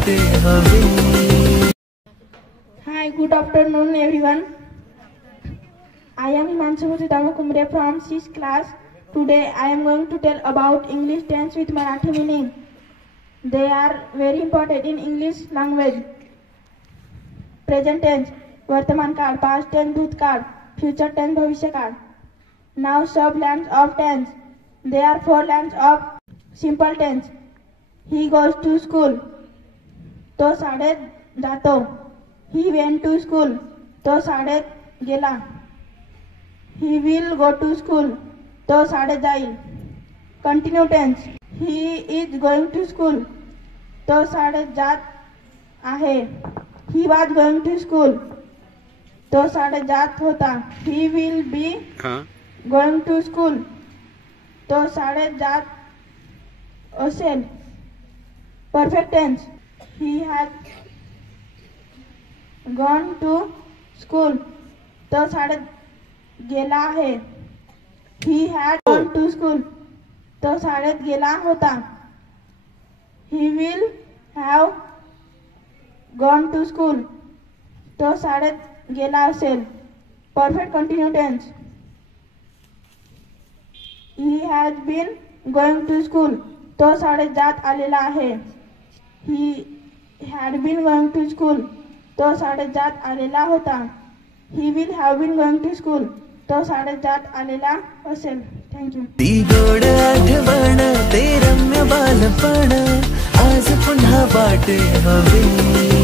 वाटे हवे। Hi, good afternoon everyone. I am Himanshu Kumre from 6th class. Today I am going to tell about English tense with Marathi meaning. They are very important in English language. Present tense, Vartaman kaal, past tense, Bhutkaal, future tense, Bhavishya. Now sub-lines of tense. There are 4 lines of simple tense. He goes to school. तो शाळेत जातो. He went to school. तो शाळेत गेला. He will go to school. तो शाळेत जाईल. Continue tense. He is going to school. तो शाळेत जात आहे. He was going to school. तो शाळेत जात होता. He will be going to school. तो शाळेत जात असेल. Perfect tense. He had gone to school. तो शाळेत गेला आहे. He had gone to school. तो शाळेत गेला होता. He will have gone to school. तो शाळेत गेला असेल. Perfect continue tense. He has been going to school. तो शाळेत जात आलेला आहे. He had been going to school. तो शाळेत जात आलेला होता. He will have been going to school. तो शाळेत जात आलेला असेल. थँक्यू. ती गोड आठवण ते रम्य बालपण आज पुन्हा वाटे हवे.